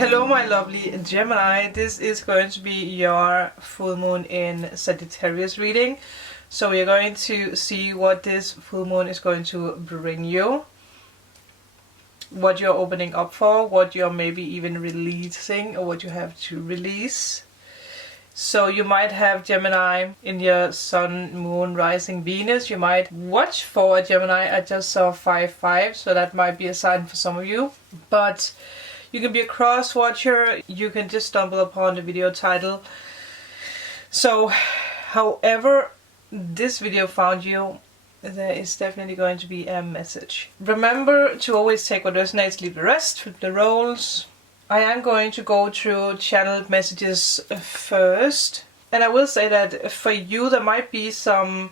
Hello my lovely Gemini, this is going to be your full moon in Sagittarius reading. So we're going to see what this full moon is going to bring you, what you're opening up for, what you're maybe even releasing or what you have to release. So you might have Gemini in your Sun, Moon, Rising, Venus. You might watch for a Gemini. I just saw 5-5, so that might be a sign for some of you. But you can be a cross watcher. You can just stumble upon the video title. So, however this video found you, there is definitely going to be a message. Remember to always take what resonates, leave the rest, flip the roles. I am going to go through channeled messages first. And I will say that for you there might be some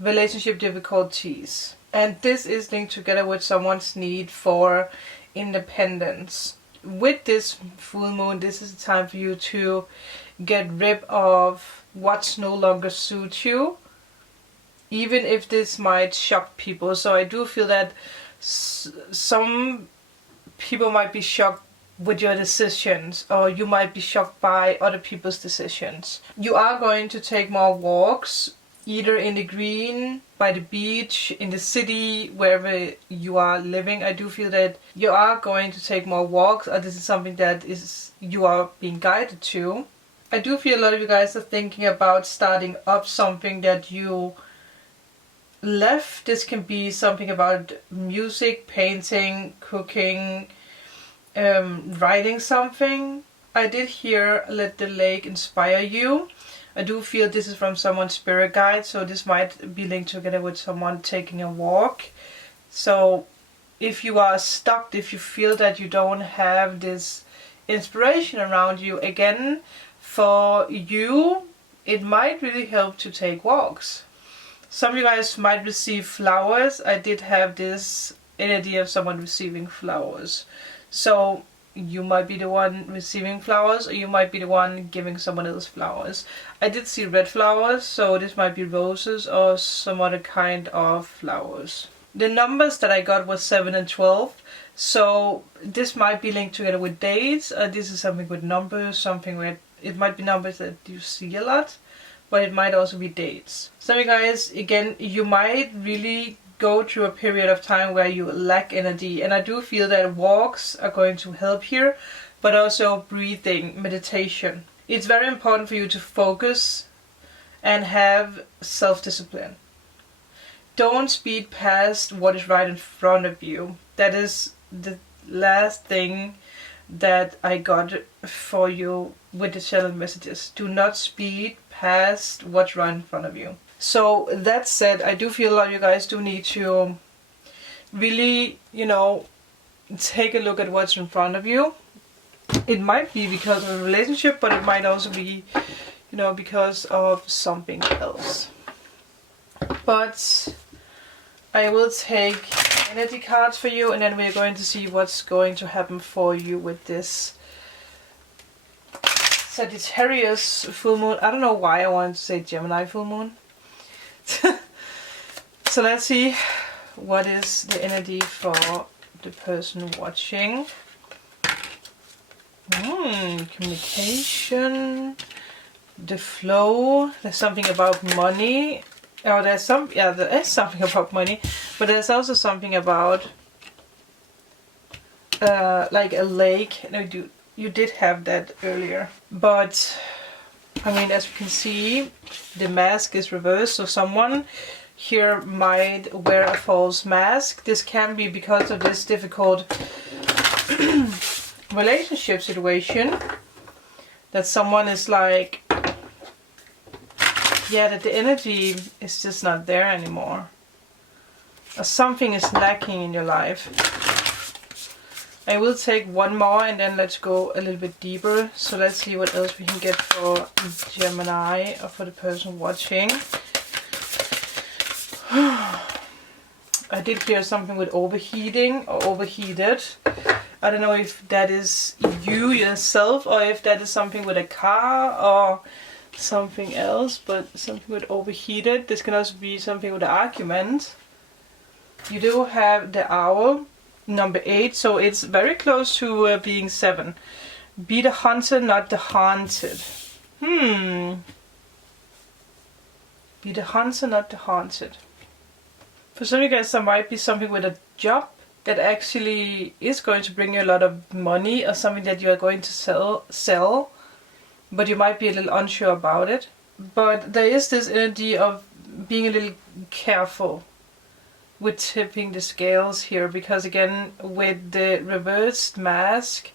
relationship difficulties. And this is linked together with someone's need for independence. With this full moon, this is the time for you to get rid of what's no longer suits you. Even if this might shock people. So I do feel that some people might be shocked with your decisions, or you might be shocked by other people's decisions. You are going to take more walks, either in the green, by the beach, in the city, wherever you are living. I do feel that you are going to take more walks, or this is something that you are being guided to. I do feel a lot of you guys are thinking about starting up something that you left. This can be something about music, painting, cooking, writing something. I did hear let the lake inspire you. I do feel this is from someone's spirit guide, so this might be linked together with someone taking a walk. So if you are stuck, if you feel that you don't have this inspiration around you, again, for you, it might really help to take walks. Some of you guys might receive flowers. I did have this energy of someone receiving flowers. So you might be the one receiving flowers, or you might be the one giving someone else flowers. I did see red flowers, so this might be roses or some other kind of flowers. The numbers that I got was 7 and 12. So this might be linked together with dates. This is something with numbers, something where it might be numbers that you see a lot, but it might also be dates. Some of you guys, again, you might really go through a period of time where you lack energy, and I do feel that walks are going to help here, but also breathing, meditation. It's very important for you to focus and have self-discipline. Don't speed past what is right in front of you. That is the last thing that I got for you with the channel messages. Do not speed past what's right in front of you. So that said, I do feel a lot of you guys do need to really, take a look at what's in front of you. It might be because of a relationship, but it might also be, because of something else. But I will take energy cards for you, and then we're going to see what's going to happen for you with this Sagittarius full moon. I don't know why I wanted to say Gemini full moon. So let's see what is the energy for the person watching. Communication, the flow. There's something about money. Oh, there is something about money, but there's also something about like a lake. No, you did have that earlier, but I mean, as you can see, the mask is reversed, so someone here might wear a false mask. This can be because of this difficult relationship situation, that someone is like, that the energy is just not there anymore, or something is lacking in your life. I will take one more and then let's go a little bit deeper. So let's see what else we can get for Gemini or for the person watching. I did hear something with overheating or overheated. I don't know if that is you yourself, or if that is something with a car or something else, but something with overheated. This can also be something with an argument. You do have the owl, number 8, so it's very close to being 7. Be the hunter, not the haunted. Be the hunter, not the haunted. For some of you guys, there might be something with a job that actually is going to bring you a lot of money, or something that you are going to sell, but you might be a little unsure about it. But there is this energy of being a little careful with tipping the scales here, because again, with the reversed mask,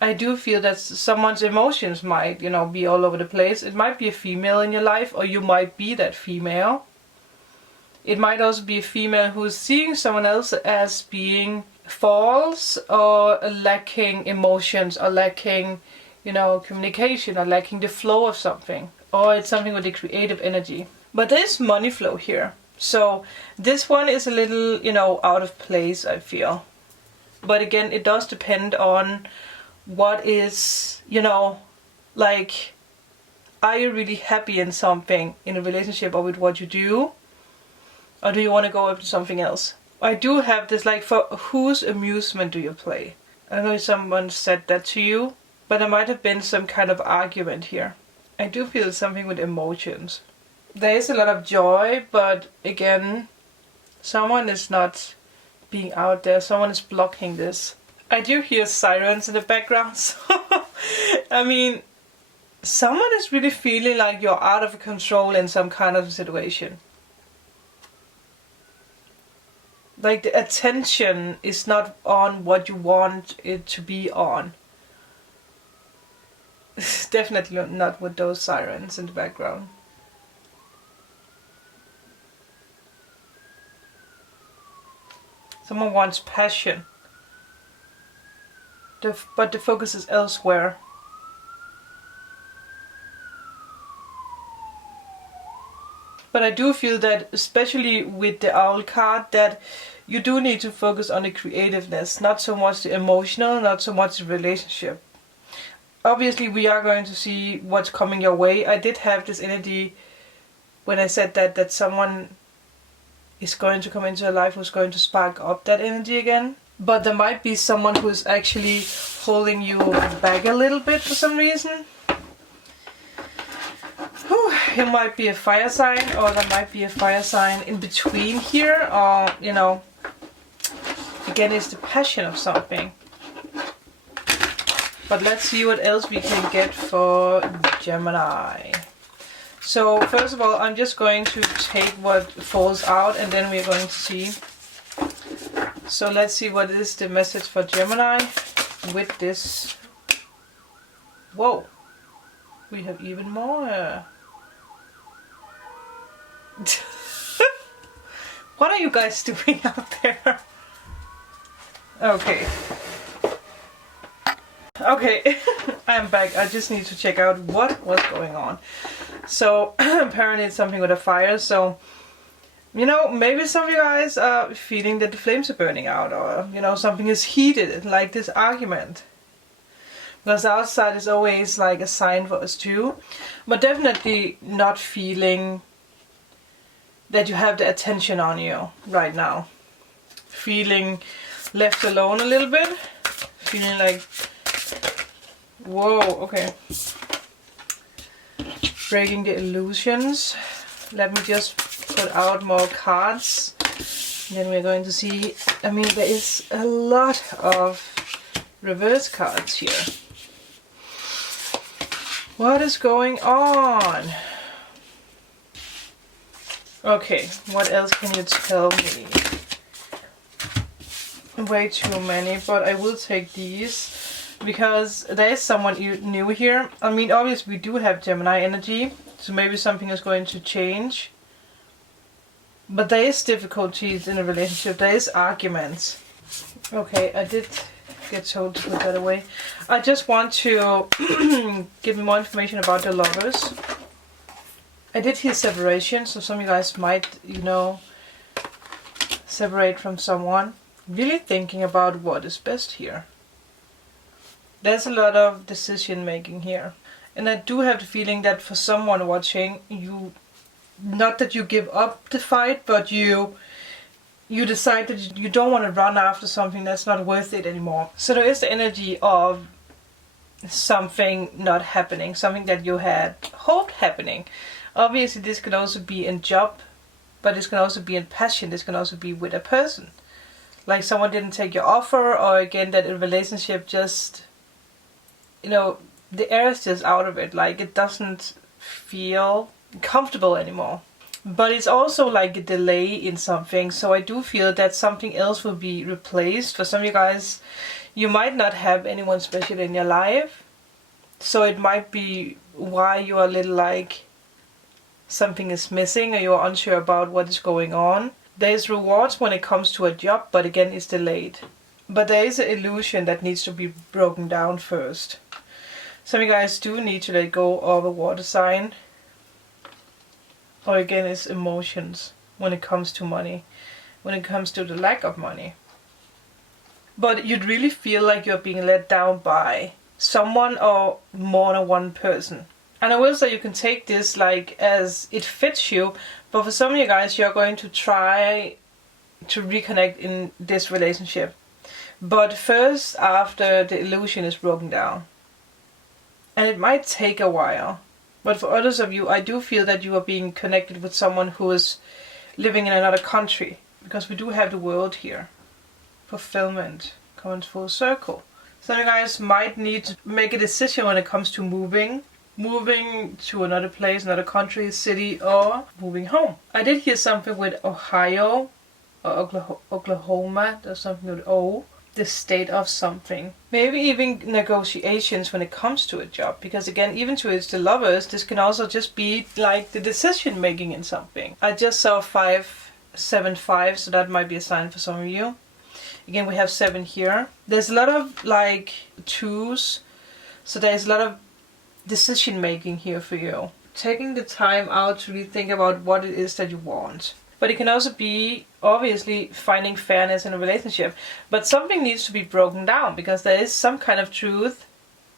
I do feel that someone's emotions might, be all over the place. It might be a female in your life, or you might be that female. It might also be a female who's seeing someone else as being false, or lacking emotions, or lacking, communication, or lacking the flow of something. Or it's something with the creative energy. But there's money flow here. So this one is a little, out of place, I feel. But again, it does depend on what is, like, are you really happy in something, in a relationship, or with what you do? Or do you want to go up to something else? I do have this, like, for whose amusement do you play? I don't know if someone said that to you, but there might have been some kind of argument here. I do feel something with emotions. There is a lot of joy, but again, someone is not being out there. Someone is blocking this. I do hear sirens in the background, so I mean, someone is really feeling like you're out of control in some kind of situation. Like the attention is not on what you want it to be on. Definitely not with those sirens in the background. Someone wants passion. But the focus is elsewhere. But I do feel that, especially with the owl card, that you do need to focus on the creativeness, not so much the emotional, not so much the relationship. Obviously, we are going to see what's coming your way. I did have this energy when I said that someone is going to come into your life who's going to spark up that energy again. But there might be someone who's actually holding you back a little bit for some reason. It might be a fire sign, or there might be a fire sign in between here, or, again, it's the passion of something. But let's see what else we can get for Gemini. So, first of all, I'm just going to take what falls out, and then we're going to see. So let's see what is the message for Gemini with this. Whoa, we have even more. What are you guys doing out there? Okay. Okay, I'm back. I just need to check out what was going on. So apparently it's something with a fire, so maybe some of you guys are feeling that the flames are burning out, or, something is heated, like this argument. Because the outside is always like a sign for us too. But definitely not feeling that you have the attention on you right now. Feeling left alone a little bit. Feeling like, whoa, okay. Breaking the illusions. Let me just put out more cards. Then we're going to see, there is a lot of reverse cards here. What is going on? Okay, what else can you tell me? Way too many, but I will take these because there is someone new here. Obviously we do have Gemini energy, so maybe something is going to change. But there is difficulties in a relationship, there is arguments. Okay, I did get told to put that away. I just want to give more information about the lovers. I did hear separation, so some of you guys might, separate from someone. Really thinking about what is best here. There's a lot of decision making here. And I do have the feeling that for someone watching, not that you give up the fight, but you decide that you don't want to run after something that's not worth it anymore. So there is the energy of something not happening, something that you had hoped happening. Obviously this can also be in job, but this can also be in passion, this can also be with a person. Like someone didn't take your offer, or again that a relationship just, you know, the air is just out of it, like it doesn't feel comfortable anymore. But it's also like a delay in something, so I do feel that something else will be replaced. For some of you guys, you might not have anyone special in your life, so it might be why you are a little like something is missing, or you're unsure about what is going on. There's rewards when it comes to a job, but again it's delayed. But there is an illusion that needs to be broken down first. Some of you guys do need to let go of a water sign. Or again, it's emotions when it comes to money. When it comes to the lack of money. But you'd really feel like you're being let down by someone or more than one person. And I will say you can take this like as it fits you. But for some of you guys, you're going to try to reconnect in this relationship. But first, after the illusion is broken down. And it might take a while. But for others of you, I do feel that you are being connected with someone who is living in another country. Because we do have the world here. Fulfillment comes full circle. Some of you guys might need to make a decision when it comes to moving. Moving to another place, another country, city, or moving home. I did hear something with Ohio or Oklahoma. There's something with O. The state of something. Maybe even negotiations when it comes to a job. Because again, even to the lovers, this can also just be like the decision making in something. I just saw 575, so that might be a sign for some of you. Again, we have 7 here. There's a lot of like 2s. So there's a lot of decision making here for you. Taking the time out to really think about what it is that you want. But it can also be, obviously, finding fairness in a relationship. But something needs to be broken down, because there is some kind of truth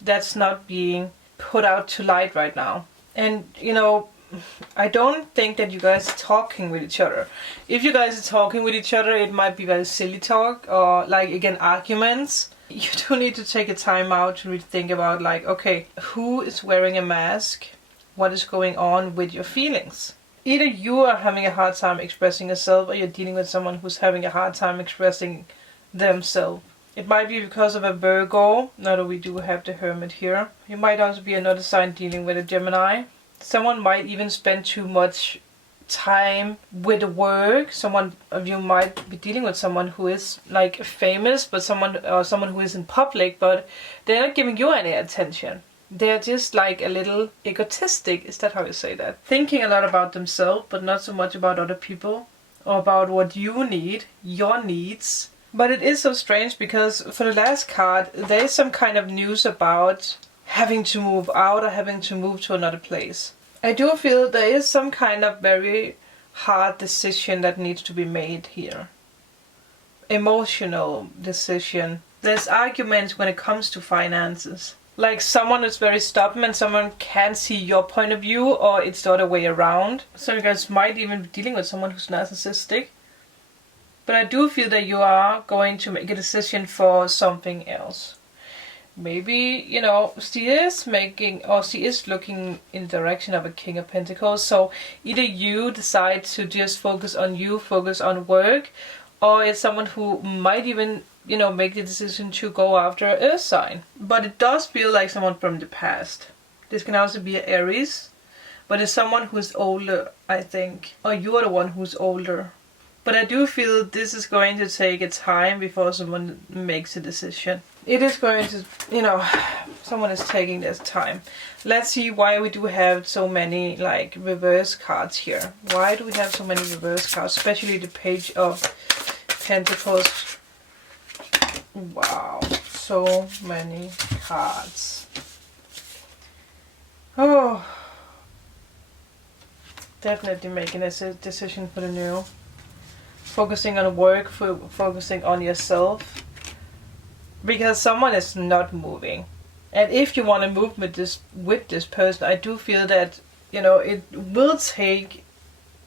that's not being put out to light right now. And, you know, I don't think that you guys are talking with each other. If you guys are talking with each other, it might be very silly talk, or, like, again, arguments. You do need to take a time out to really think about, like, okay, who is wearing a mask? What is going on with your feelings? Either you are having a hard time expressing yourself, or you're dealing with someone who's having a hard time expressing themselves. It might be because of a Virgo. Now that we do have the Hermit here. You might also be another sign dealing with a Gemini. Someone might even spend too much time with work. Someone of you might be dealing with someone who is like famous, but someone who is in public, but they're not giving you any attention. They're just like a little egotistic, is that how you say that? Thinking a lot about themselves, but not so much about other people, or about what you need, your needs. But it is so strange, because for the last card, there is some kind of news about having to move out or having to move to another place. I do feel there is some kind of very hard decision that needs to be made here. Emotional decision. There's arguments when it comes to finances. Like someone is very stubborn and someone can't see your point of view, or it's the other way around. Some of you guys might even be dealing with someone who's narcissistic. But I do feel that you are going to make a decision for something else. Maybe, you know, she is looking in the direction of a King of Pentacles. So either you decide to just focus on you, focus on work, or it's someone who might even, you know, make the decision to go after an Earth sign. But it does feel like someone from the past. This can also be an Aries, but it's someone who's older, I think. Or you are the one who's older. But I do feel this is going to take a time before someone makes a decision. It is going to, you know, someone is taking this time. Let's see why we do have so many, like, reverse cards here. Why do we have so many reverse cards? Especially the Page of Pentacles. Wow, so many cards. Oh, definitely making a decision for the new. Focusing on work, focusing on yourself. Because someone is not moving. And if you want to move with this person, I do feel that, you know, it will take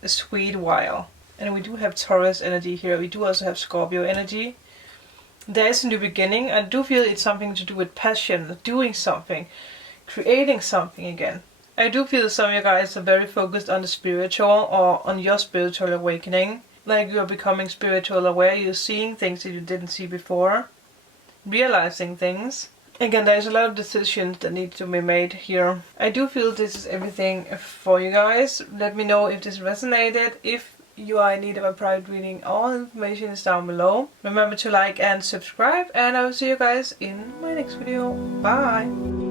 a sweet while. And we do have Taurus energy here. We do also have Scorpio energy. There is a new beginning. I do feel it's something to do with passion, doing something, creating something again. I do feel some of you guys are very focused on the spiritual or on your spiritual awakening. Like you're becoming spiritual aware, you're seeing things that you didn't see before, realizing things. Again, there's a lot of decisions that need to be made here. I do feel this is everything for you guys. Let me know if this resonated. If you are in need of a private reading, all information is down below. Remember to like and subscribe, and I will see you guys in my next video. Bye!